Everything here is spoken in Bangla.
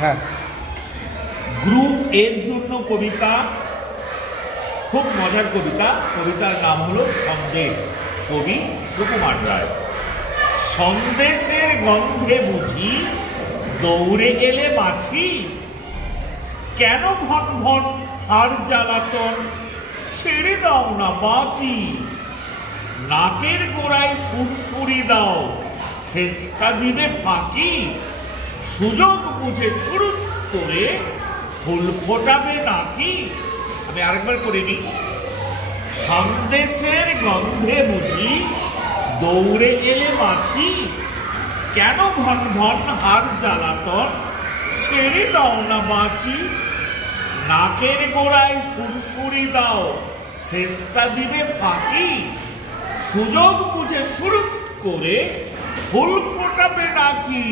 হ্যাঁ, গ্রুপ এর জন্য কবিতা, খুব মজার কবিতা। কবিতার নাম হলো সন্দেশ, কবি সুকুমার রায়। সন্দেশের গন্ধে বুঝি দৌড়ে এলে মাছি, কেন ভন ভন হার জ্বালাতন, ছেড়ে দাও না বাঁচি। নাকের গোড়ায় সুরসুরি দাও, শেষটা দিবে ফাঁকি। সুযোগ বুঝে শুরু করে ফুল ফোটাবে নাকি। আমি আরেকবার করে নিই। সন্দেশের গন্ধে বুঝি দৌড়ে এলে মাছি, কেন ভন ভন হার জ্বালাতন, ছেড়ে দাও না বাঁচি। নাকের গোড়ায় সুরসুরি দাও, শেষটা দিবে ফাঁকি। সুযোগ বুঝে শুরু করে ফুল ফোটাবে নাকি।